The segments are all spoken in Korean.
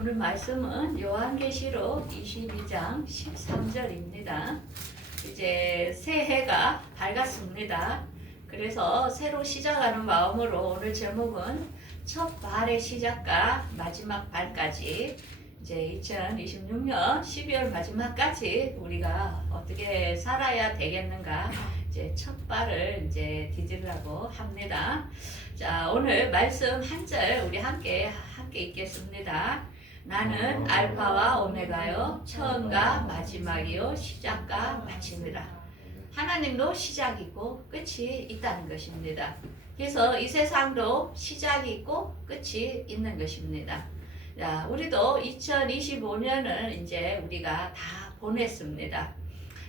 오늘 말씀은 요한계시록 22장 13절입니다. 이제 새해가 밝았습니다. 그래서 새로 시작하는 마음으로 오늘 제목은 첫 발의 시작과 마지막 발까지, 이제 2026년 12월 마지막까지 우리가 어떻게 살아야 되겠는가, 이제 첫 발을 이제 디디려고 합니다. 자, 오늘 말씀 한 절 우리 함께 읽겠습니다. 나는 알파와 오메가요, 처음과 마지막이요, 시작과 마침이라. 하나님도 시작이고 끝이 있다는 것입니다. 그래서 이 세상도 시작이 있고 끝이 있는 것입니다. 자, 우리도 2025년을 이제 우리가 다 보냈습니다.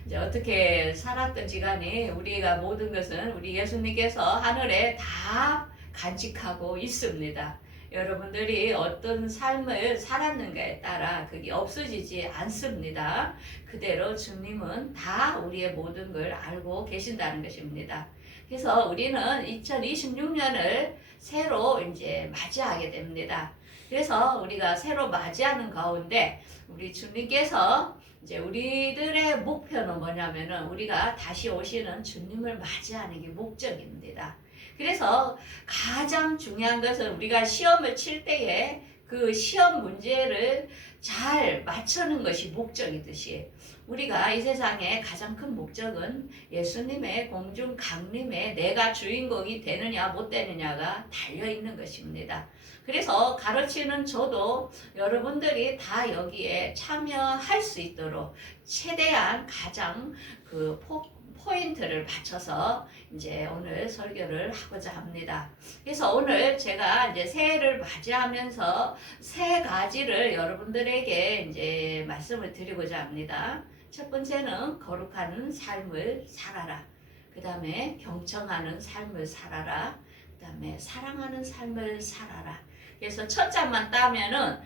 이제 어떻게 살았던지 간에 우리가 모든 것은 우리 예수님께서 하늘에 다 간직하고 있습니다. 여러분들이 어떤 삶을 살았는가에 따라 그게 없어지지 않습니다. 그대로 주님은 다 우리의 모든 걸 알고 계신다는 것입니다. 그래서 우리는 2026년을 새로 이제 맞이하게 됩니다. 그래서 우리가 새로 맞이하는 가운데 우리 주님께서 이제 우리들의 목표는 뭐냐면은 우리가 다시 오시는 주님을 맞이하는 게 목적입니다. 그래서 가장 중요한 것은 우리가 시험을 칠 때에 그 시험 문제를 잘 맞추는 것이 목적이듯이 우리가 이 세상의 가장 큰 목적은 예수님의 공중 강림에 내가 주인공이 되느냐 못 되느냐가 달려있는 것입니다. 그래서 가르치는 저도 여러분들이 다 여기에 참여할 수 있도록 최대한 가장 그 포인트를 맞춰서 이제 오늘 설교를 하고자 합니다. 그래서 오늘 제가 이제 새해를 맞이하면서 세 가지를 여러분들에게 이제 말씀을 드리고자 합니다. 첫 번째는 거룩한 삶을 살아라. 그 다음에 경청하는 삶을 살아라. 그 다음에 사랑하는 삶을 살아라. 그래서 첫 장만 따면은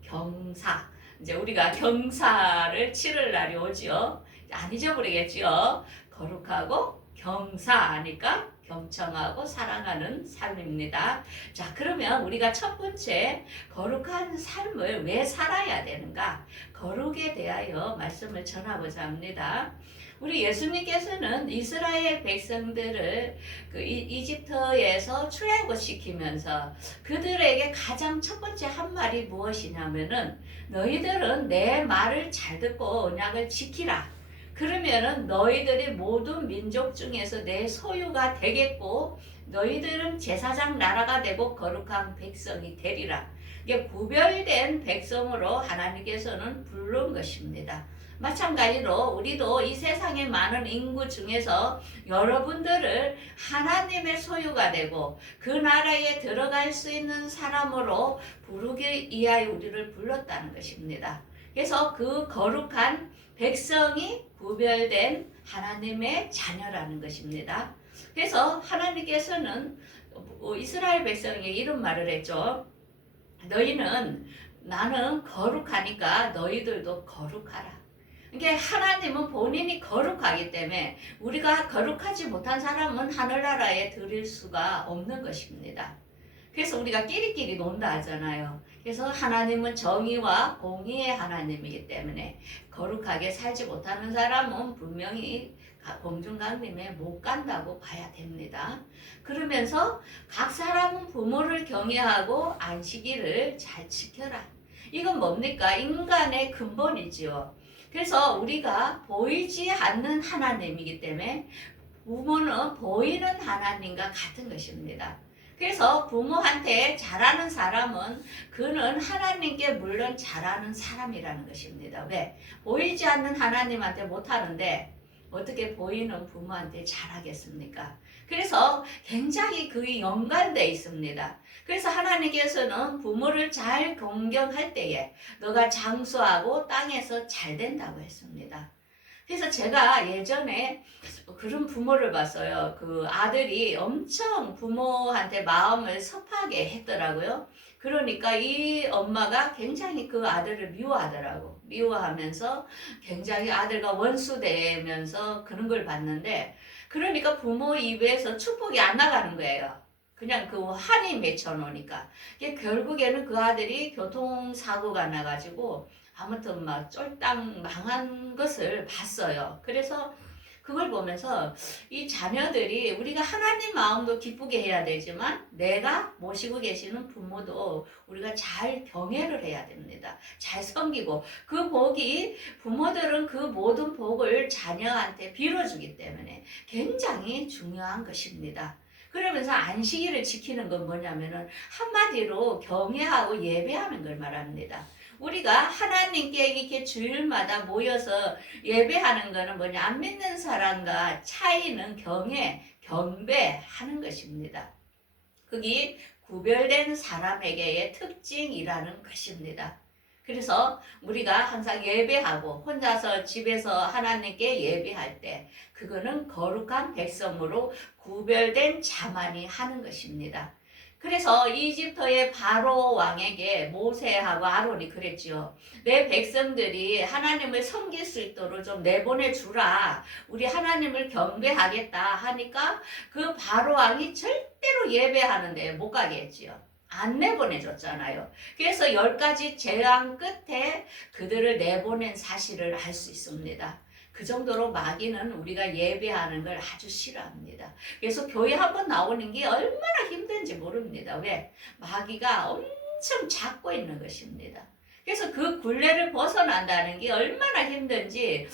경사. 이제 우리가 경사를 치를 날이 오지요. 안 잊어버리겠지요. 거룩하고 경사하니까 경청하고 사랑하는 삶입니다. 자, 그러면 우리가 첫 번째 거룩한 삶을 왜 살아야 되는가? 거룩에 대하여 말씀을 전하고자 합니다. 우리 예수님께서는 이스라엘 백성들을 그 이집트에서 출애굽시키면서 그들에게 가장 첫 번째 한 말이 무엇이냐면은 너희들은 내 말을 잘 듣고 언약을 지키라. 그러면은 너희들이 모든 민족 중에서 내 소유가 되겠고 너희들은 제사장 나라가 되고 거룩한 백성이 되리라. 이게 구별된 백성으로 하나님께서는 부른 것입니다. 마찬가지로 우리도 이 세상의 많은 인구 중에서 여러분들을 하나님의 소유가 되고 그 나라에 들어갈 수 있는 사람으로 부르기 위하여 우리를 불렀다는 것입니다. 그래서 그 거룩한 백성이 구별된 하나님의 자녀라는 것입니다. 그래서 하나님께서는 이스라엘 백성에게 이런 말을 했죠. 너희는 나는 거룩하니까 너희들도 거룩하라. 이게 하나님은 본인이 거룩하기 때문에 우리가 거룩하지 못한 사람은 하늘나라에 들일 수가 없는 것입니다. 그래서 우리가 끼리끼리 논다 하잖아요. 그래서 하나님은 정의와 공의의 하나님이기 때문에 거룩하게 살지 못하는 사람은 분명히 공중강림에 못 간다고 봐야 됩니다. 그러면서 각 사람은 부모를 경외하고 안식일을 잘 지켜라. 이건 뭡니까? 인간의 근본이지요. 그래서 우리가 보이지 않는 하나님이기 때문에 부모는 보이는 하나님과 같은 것입니다. 그래서 부모한테 잘하는 사람은 그는 하나님께 물론 잘하는 사람이라는 것입니다. 왜? 보이지 않는 하나님한테 못하는데 어떻게 보이는 부모한테 잘하겠습니까? 그래서 굉장히 그게 연관되어 있습니다. 그래서 하나님께서는 부모를 잘 공경할 때에 너가 장수하고 땅에서 잘 된다고 했습니다. 그래서 제가 예전에 그런 부모를 봤어요. 그 아들이 엄청 부모한테 마음을 섭하게 했더라고요. 그러니까 이 엄마가 굉장히 그 아들을 미워하더라고. 미워하면서 굉장히 아들과 원수되면서 그런 걸 봤는데, 그러니까 부모 입에서 축복이 안 나가는 거예요. 그냥 그 한이 맺혀 놓으니까. 결국에는 그 아들이 교통사고가 나가지고 아무튼 막 쫄딱 망한 것을 봤어요. 그래서 그걸 보면서 이 자녀들이 우리가 하나님 마음도 기쁘게 해야 되지만 내가 모시고 계시는 부모도 우리가 잘 경애를 해야 됩니다. 잘 섬기고 그 복이 부모들은 그 모든 복을 자녀한테 빌어주기 때문에 굉장히 중요한 것입니다. 그러면서 안식일을 지키는 건 뭐냐면은 한마디로 경외하고 예배하는 걸 말합니다. 우리가 하나님께 이렇게 주일마다 모여서 예배하는 거는 뭐냐? 안 믿는 사람과 차이는 경배하는 것입니다. 그게 구별된 사람에게의 특징이라는 것입니다. 그래서 우리가 항상 예배하고 혼자서 집에서 하나님께 예배할 때 그거는 거룩한 백성으로 구별된 자만이 하는 것입니다. 그래서 이집트의 바로 왕에게 모세하고 아론이 그랬지요. 내 백성들이 하나님을 섬길 수 있도록 좀 내보내 주라. 우리 하나님을 경배하겠다 하니까 그 바로 왕이 절대로 예배하는데 못 가게 했지요. 안 내보내줬잖아요. 그래서 10가지 재앙 끝에 그들을 내보낸 사실을 알 수 있습니다. 그 정도로 마귀는 우리가 예배하는 걸 아주 싫어합니다. 그래서 교회 한번 나오는 게 얼마나 힘든지 모릅니다. 왜? 마귀가 엄청 잡고 있는 것입니다. 그래서 그 굴레를 벗어난다는 게 얼마나 힘든지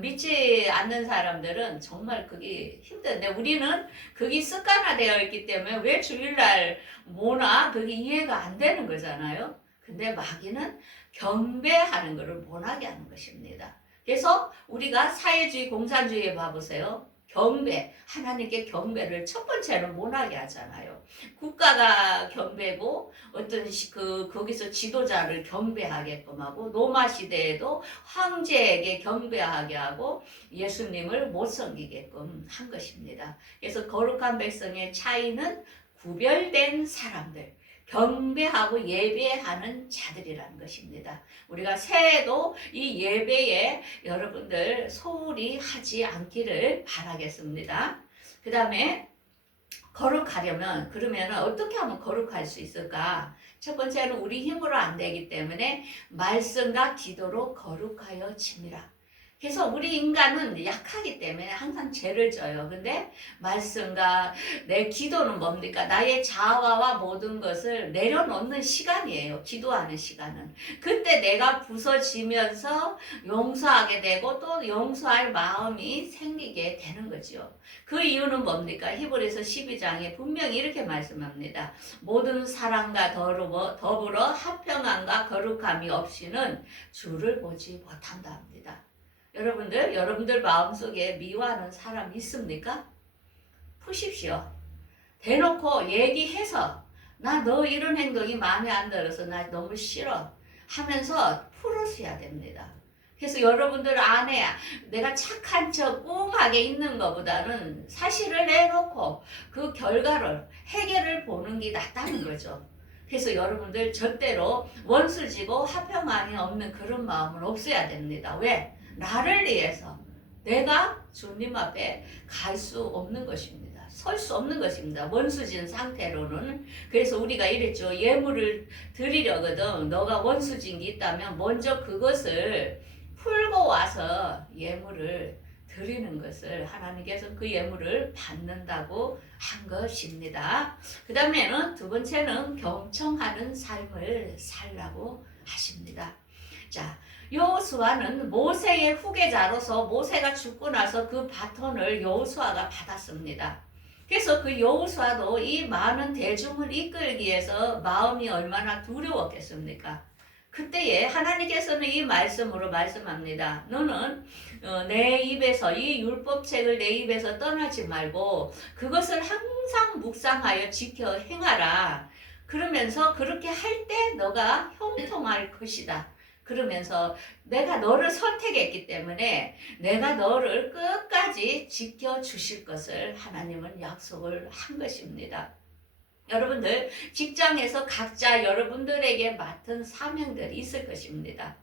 믿지 않는 사람들은 정말 그게 힘든데 우리는 그게 습관화되어 있기 때문에 왜 주일날 뭐나 그게 이해가 안 되는 거잖아요. 근데 마귀는 경배하는 것을 못하게 하는 것입니다. 그래서 우리가 사회주의, 공산주의에 봐보세요. 경배, 하나님께 경배를 첫 번째로 못하게 하잖아요. 국가가 경배고 어떤 거기서 지도자를 경배하게끔 하고 로마 시대에도 황제에게 경배하게 하고 예수님을 못 섬기게끔 한 것입니다. 그래서 거룩한 백성의 차이는 구별된 사람들, 경배하고 예배하는 자들이라는 것입니다. 우리가 새해에도 이 예배에 여러분들 소홀히 하지 않기를 바라겠습니다. 그 다음에 거룩하려면 그러면 어떻게 하면 거룩할 수 있을까? 첫 번째는 우리 힘으로 안 되기 때문에 말씀과 기도로 거룩하여 지니라. 그래서 우리 인간은 약하기 때문에 항상 죄를 져요. 근데 말씀과 내 기도는 뭡니까? 나의 자아와 모든 것을 내려놓는 시간이에요. 기도하는 시간은. 그때 내가 부서지면서 용서하게 되고 또 용서할 마음이 생기게 되는 거죠. 그 이유는 뭡니까? 히브리서 12장에 분명히 이렇게 말씀합니다. 모든 사랑과 더불어 합평함과 거룩함이 없이는 주를 보지 못한다 합니다. 여러분들 마음속에 미워하는 사람 있습니까? 푸십시오. 대놓고 얘기해서 나 너 이런 행동이 마음에 안 들어서 나 너무 싫어 하면서 풀으셔야 됩니다. 그래서 여러분들 안에 내가 착한 척 꽁하게 있는 것보다는 사실을 내놓고 그 결과를 해결을 보는 게 낫다는 거죠. 그래서 여러분들 절대로 원수지고 화평함이 없는 그런 마음은 없어야 됩니다. 왜? 나를 위해서 내가 주님 앞에 갈 수 없는 것입니다. 설 수 없는 것입니다. 원수진 상태로는. 그래서 우리가 이랬죠. 예물을 드리려거든. 너가 원수진 게 있다면 먼저 그것을 풀고 와서 예물을 드리는 것을 하나님께서 그 예물을 받는다고 한 것입니다. 그 다음에는 두 번째는 경청하는 삶을 살라고 하십니다. 자, 여호수아는 모세의 후계자로서 모세가 죽고 나서 그 바톤을 여호수아가 받았습니다. 그래서 그 여호수아도 이 많은 대중을 이끌기 위해서 마음이 얼마나 두려웠겠습니까? 그때에 하나님께서는 이 말씀으로 말씀합니다. 너는 내 입에서 이 율법책을 내 입에서 떠나지 말고 그것을 항상 묵상하여 지켜 행하라. 그러면서 그렇게 할 때 너가 형통할 것이다. 그러면서 내가 너를 선택했기 때문에 내가 너를 끝까지 지켜주실 것을 하나님은 약속을 한 것입니다. 여러분들 직장에서 각자 여러분들에게 맡은 사명들이 있을 것입니다.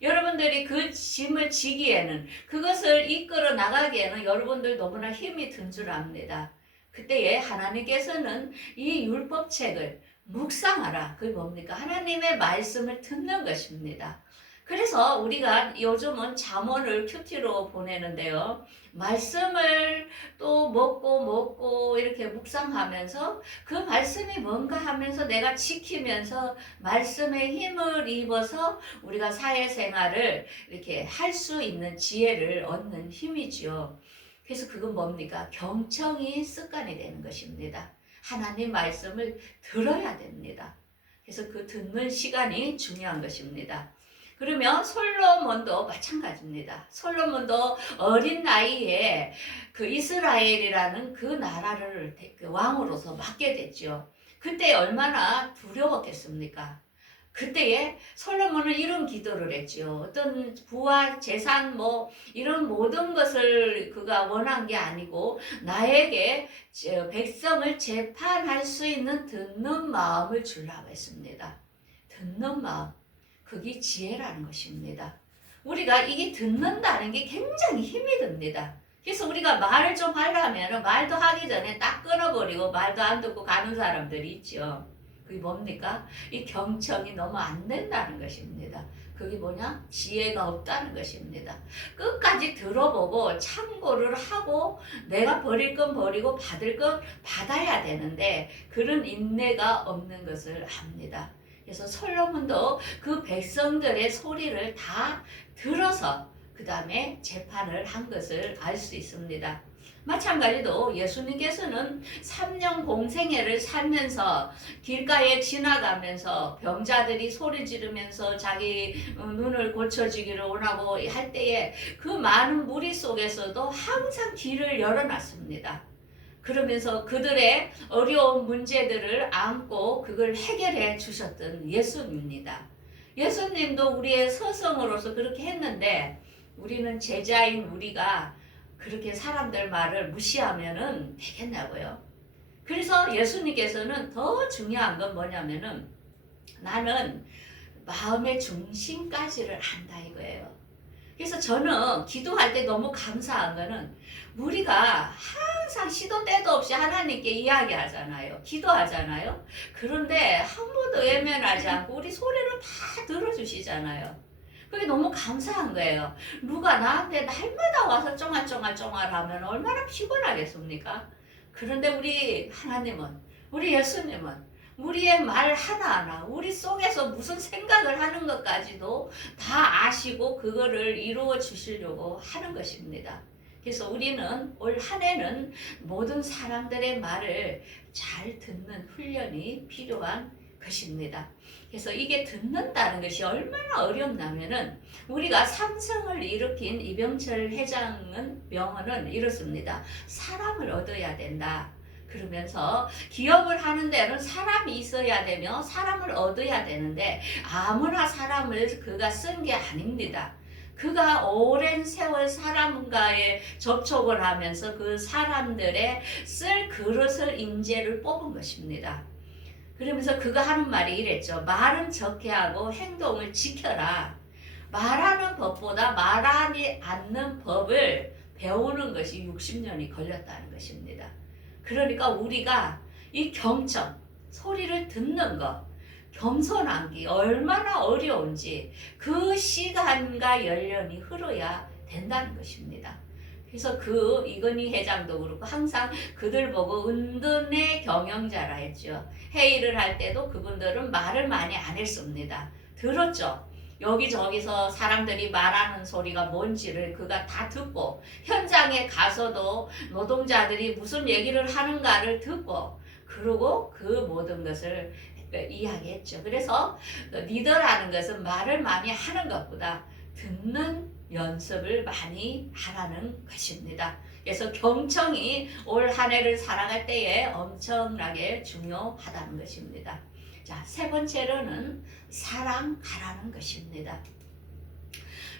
여러분들이 그 짐을 지기에는 그것을 이끌어 나가기에는 여러분들 너무나 힘이 든 줄 압니다. 그때에 하나님께서는 이 율법책을 묵상하라. 그게 뭡니까? 하나님의 말씀을 듣는 것입니다. 그래서 우리가 요즘은 잠언을 큐티로 보내는데요. 말씀을 또 먹고 이렇게 묵상하면서 그 말씀이 뭔가 하면서 내가 지키면서 말씀의 힘을 입어서 우리가 사회생활을 이렇게 할 수 있는 지혜를 얻는 힘이지요. 그래서 그건 뭡니까? 경청이 습관이 되는 것입니다. 하나님 말씀을 들어야 됩니다. 그래서 그 듣는 시간이 중요한 것입니다. 그러면 솔로몬도 마찬가지입니다. 솔로몬도 어린 나이에 그 이스라엘이라는 그 나라를 왕으로서 맡게 됐죠. 그때 얼마나 두려웠겠습니까? 그때에 솔로몬은 이런 기도를 했죠. 어떤 부와 재산 이런 모든 것을 그가 원한 게 아니고 나에게 백성을 재판할 수 있는 듣는 마음을 주려고 했습니다. 듣는 마음. 그게 지혜라는 것입니다. 우리가 이게 듣는다는 게 굉장히 힘이 듭니다. 그래서 우리가 말을 좀 하려면 말도 하기 전에 딱 끊어버리고 말도 안 듣고 가는 사람들이 있죠. 그게 뭡니까? 이 경청이 너무 안 된다는 것입니다. 그게 뭐냐? 지혜가 없다는 것입니다. 끝까지 들어보고 참고를 하고 내가 버릴 건 버리고 받을 건 받아야 되는데 그런 인내가 없는 것을 압니다. 그래서 솔로몬도 그 백성들의 소리를 다 들어서 그 다음에 재판을 한 것을 알 수 있습니다. 마찬가지로 예수님께서는 3년 공생애를 살면서 길가에 지나가면서 병자들이 소리 지르면서 자기 눈을 고쳐주기를 원하고 할 때에 그 많은 무리 속에서도 항상 길을 열어놨습니다. 그러면서 그들의 어려운 문제들을 안고 그걸 해결해 주셨던 예수입니다. 예수님도 우리의 서성으로서 그렇게 했는데 우리는 제자인 우리가 그렇게 사람들 말을 무시하면은 되겠냐고요. 그래서 예수님께서는 더 중요한 건 뭐냐면은 나는 마음의 중심까지를 안다 이거예요. 그래서 저는 기도할 때 너무 감사한 거는 우리가 항상 시도 때도 없이 하나님께 이야기하잖아요. 기도하잖아요. 그런데 한 번도 외면하지 않고 우리 소리를 다 들어주시잖아요. 그게 너무 감사한 거예요. 누가 나한테 날마다 와서 쫑알쫑알 하면 얼마나 피곤하겠습니까? 그런데 우리 하나님은, 우리 예수님은 우리의 말 하나하나, 우리 속에서 무슨 생각을 하는 것까지도 다 아시고 그거를 이루어 주시려고 하는 것입니다. 그래서 우리는 올 한 해는 모든 사람들의 말을 잘 듣는 훈련이 필요한 것입니다. 그래서 이게 듣는다는 것이 얼마나 어렵냐면은 우리가 삼성을 일으킨 이병철 회장은 명언은 이렇습니다. 사람을 얻어야 된다. 그러면서 기업을 하는 데는 사람이 있어야 되며 사람을 얻어야 되는데 아무나 사람을 그가 쓴 게 아닙니다. 그가 오랜 세월 사람과의 접촉을 하면서 그 사람들의 쓸 그릇을 인재를 뽑은 것입니다. 그러면서 그가 하는 말이 이랬죠. 말은 적게 하고 행동을 지켜라. 말하는 법보다 말하지 않는 법을 배우는 것이 60년이 걸렸다는 것입니다. 그러니까 우리가 이 경청, 소리를 듣는 것, 겸손한 게 얼마나 어려운지 그 시간과 연령이 흘러야 된다는 것입니다. 그래서 이건희 회장도 그렇고 항상 그들 보고 은둔의 경영자라 했죠. 회의를 할 때도 그분들은 말을 많이 안 했습니다. 들었죠. 여기저기서 사람들이 말하는 소리가 뭔지를 그가 다 듣고 현장에 가서도 노동자들이 무슨 얘기를 하는가를 듣고 그리고 그 모든 것을 이야기했죠. 그래서 리더라는 것은 말을 많이 하는 것보다 듣는 연습을 많이 하라는 것입니다. 그래서 경청이 올 한 해를 살아갈 때에 엄청나게 중요하다는 것입니다. 자, 세 번째로는 사랑하라는 것입니다.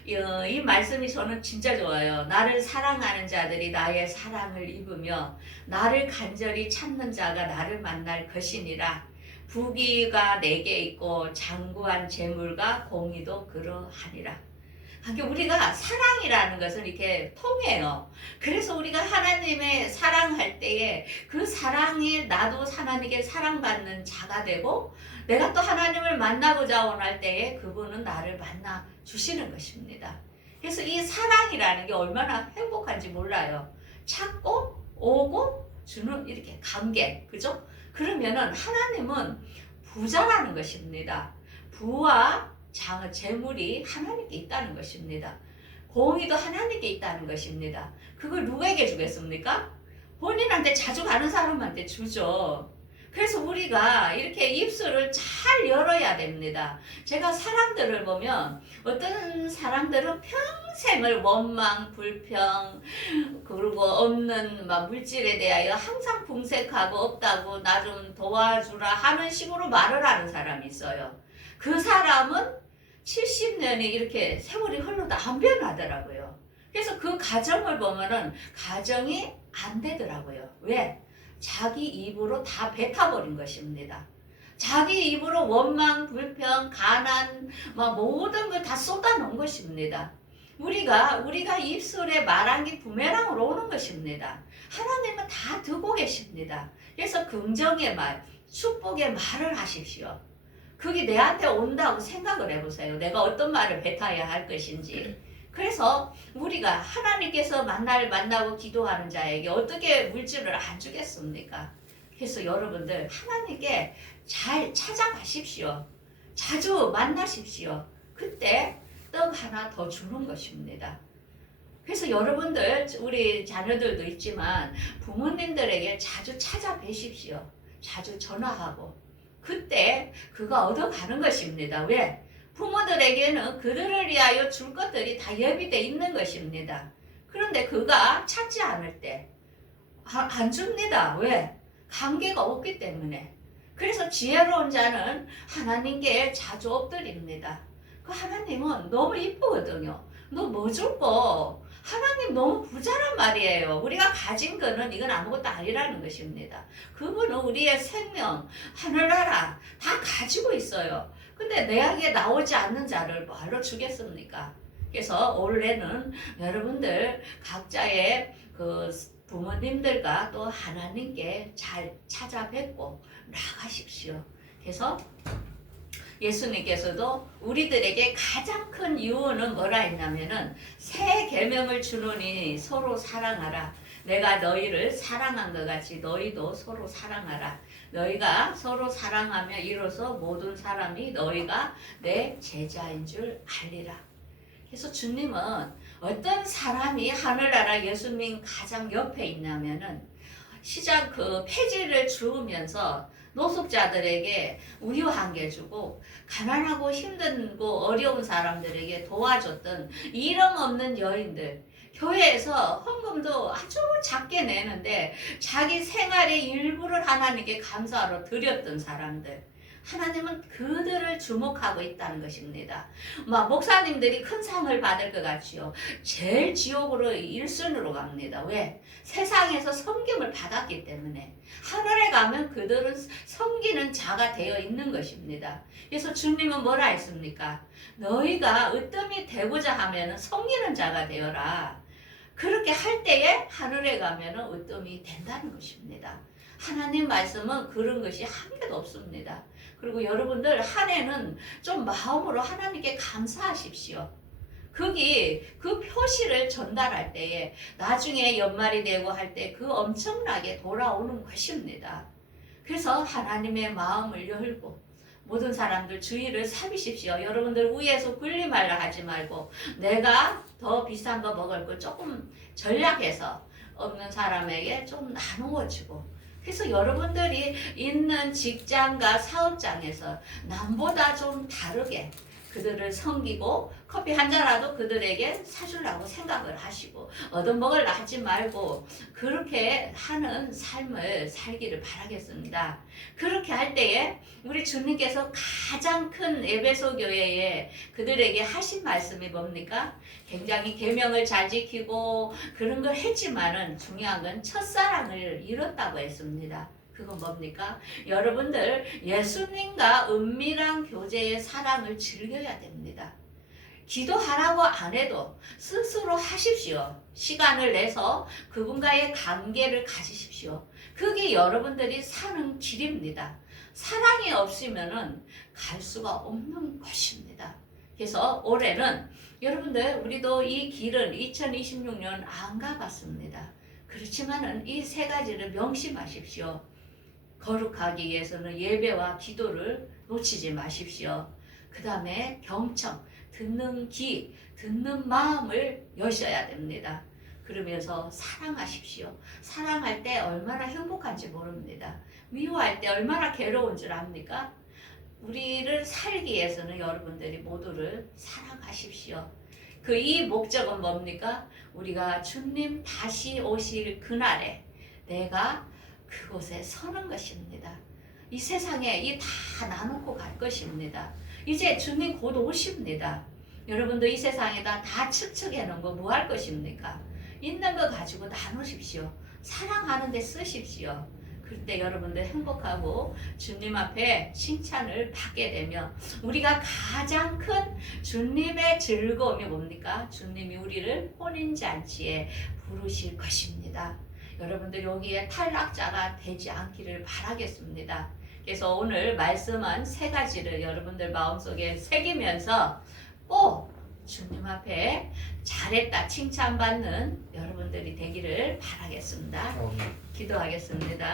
이 말씀이 저는 진짜 좋아요. 나를 사랑하는 자들이 나의 사랑을 입으며 나를 간절히 찾는 자가 나를 만날 것이니라. 부귀가 내게 있고 장구한 재물과 공의도 그러하니라. 그러니까 우리가 사랑이라는 것은 이렇게 통해요. 그래서 우리가 하나님의 사랑할 때에 그 사랑이 나도 하나님께 사랑받는 자가 되고 내가 또 하나님을 만나고자 원할 때에 그분은 나를 만나 주시는 것입니다. 그래서 이 사랑이라는 게 얼마나 행복한지 몰라요. 찾고 오고 주는 이렇게 관계, 그죠? 그러면은 하나님은 부자라는 것입니다. 부와 재물이 하나님께 있다는 것입니다. 공의도 하나님께 있다는 것입니다. 그걸 누구에게 주겠습니까? 본인한테 자주 가는 사람한테 주죠. 그래서 우리가 이렇게 입술을 잘 열어야 됩니다. 제가 사람들을 보면 어떤 사람들은 평생을 원망, 불평, 그리고 없는 막 물질에 대하여 항상 궁색하고 없다고 나 좀 도와주라 하는 식으로 말을 하는 사람이 있어요. 그 사람은 70년이 이렇게 세월이 흘러도 안 변하더라고요. 그래서 그 가정을 보면은 가정이 안 되더라고요. 왜? 자기 입으로 다 뱉어버린 것입니다. 자기 입으로 원망, 불평, 가난, 막 모든 걸 다 쏟아놓은 것입니다. 우리가 입술에 말한 게 부메랑으로 오는 것입니다. 하나님은 다 듣고 계십니다. 그래서 긍정의 말, 축복의 말을 하십시오. 그게 내한테 온다고 생각을 해보세요. 내가 어떤 말을 뱉어야 할 것인지. 그래서 우리가 하나님께서 만나고 기도하는 자에게 어떻게 물질을 안 주겠습니까? 그래서 여러분들 하나님께 잘 찾아가십시오. 자주 만나십시오. 그때 떡 하나 더 주는 것입니다. 그래서 여러분들 우리 자녀들도 있지만 부모님들에게 자주 찾아뵈십시오. 자주 전화하고 그때 그거 얻어가는 것입니다. 왜? 부모들에게는 그들을 위하여 줄 것들이 다 예비되어 있는 것입니다. 그런데 그가 찾지 않을 때 안 줍니다. 왜? 관계가 없기 때문에. 그래서 지혜로운 자는 하나님께 자주 엎드립니다. 그 하나님은 너무 이쁘거든요. 너 뭐 줄 거? 하나님 너무 부자란 말이에요. 우리가 가진 거는 이건 아무것도 아니라는 것입니다. 그분은 우리의 생명, 하늘나라 다 가지고 있어요. 근데 내게 나오지 않는 자를 뭐하러 주겠습니까? 그래서 올해는 여러분들 각자의 그 부모님들과 또 하나님께 잘 찾아뵙고 나가십시오. 그래서 예수님께서도 우리들에게 가장 큰 유언은 뭐라 했냐면은 새 계명을 주노니 서로 사랑하라. 내가 너희를 사랑한 것 같이 너희도 서로 사랑하라. 너희가 서로 사랑하며 이로써 모든 사람이 너희가 내 제자인 줄 알리라. 그래서 주님은 어떤 사람이 하늘나라 예수님 가장 옆에 있냐면은 시작 그 폐지를 주우면서 노숙자들에게 우유 한 개 주고 가난하고 힘들고 어려운 사람들에게 도와줬던 이름 없는 여인들, 교회에서 헌금도 아주 작게 내는데 자기 생활의 일부를 하나님께 감사로 드렸던 사람들, 하나님은 그들을 주목하고 있다는 것입니다. 막 목사님들이 큰 상을 받을 것 같지요. 제일 지옥으로 1순위로 갑니다. 왜? 세상에서 섬김을 받았기 때문에. 하늘에 가면 그들은 섬기는 자가 되어 있는 것입니다. 그래서 주님은 뭐라 했습니까? 너희가 으뜸이 되고자 하면 섬기는 자가 되어라. 그렇게 할 때에 하늘에 가면 으뜸이 된다는 것입니다. 하나님 말씀은 그런 것이 한 개도 없습니다. 그리고 여러분들 한 해는 좀 마음으로 하나님께 감사하십시오. 거기 그 표시를 전달할 때에 나중에 연말이 되고 할 때 그 엄청나게 돌아오는 것입니다. 그래서 하나님의 마음을 열고 모든 사람들 주의를 살피십시오. 여러분들 위에서 군림하려 하지 말고 내가 더 비싼 거 먹을 거 조금 전략해서 없는 사람에게 좀 나누어 주고, 그래서 여러분들이 있는 직장과 사업장에서 남보다 좀 다르게 그들을 섬기고 커피 한 잔이라도 그들에게 사주려고 생각을 하시고 얻어먹으려 하지 말고 그렇게 하는 삶을 살기를 바라겠습니다. 그렇게 할 때에 우리 주님께서 가장 큰 에베소 교회에 그들에게 하신 말씀이 뭡니까? 굉장히 계명을 잘 지키고 그런 걸 했지만은 중요한 건 첫사랑을 잃었다고 했습니다. 그건 뭡니까? 여러분들 예수님과 은밀한 교제의 사랑을 즐겨야 됩니다. 기도하라고 안 해도 스스로 하십시오. 시간을 내서 그분과의 관계를 가지십시오. 그게 여러분들이 사는 길입니다. 사랑이 없으면은 갈 수가 없는 것입니다. 그래서 올해는 여러분들 우리도 이 길은 2026년 안 가봤습니다. 그렇지만은 이 세 가지를 명심하십시오. 거룩하기 위해서는 예배와 기도를 놓치지 마십시오. 그 다음에 경청, 듣는 귀, 듣는 마음을 여셔야 됩니다. 그러면서 사랑하십시오. 사랑할 때 얼마나 행복한지 모릅니다. 미워할 때 얼마나 괴로운 줄 압니까? 우리를 살기 위해서는 여러분들이 모두를 사랑하십시오. 그 이 목적은 뭡니까? 우리가 주님 다시 오실 그날에 내가 그곳에 서는 것입니다. 이 세상에 이 다 나누고 갈 것입니다. 이제 주님 곧 오십니다. 여러분도 이 세상에다 다 축적해 놓은 거 뭐 할 것입니까? 있는 거 가지고 나누십시오. 사랑하는 데 쓰십시오. 그때 여러분들 행복하고 주님 앞에 칭찬을 받게 되면 우리가 가장 큰 주님의 즐거움이 뭡니까? 주님이 우리를 혼인잔치에 부르실 것입니다. 여러분들 여기에 탈락자가 되지 않기를 바라겠습니다. 그래서 오늘 말씀한 세 가지를 여러분들 마음속에 새기면서 꼭 주님 앞에 잘했다 칭찬받는 여러분들이 되기를 바라겠습니다. 기도하겠습니다.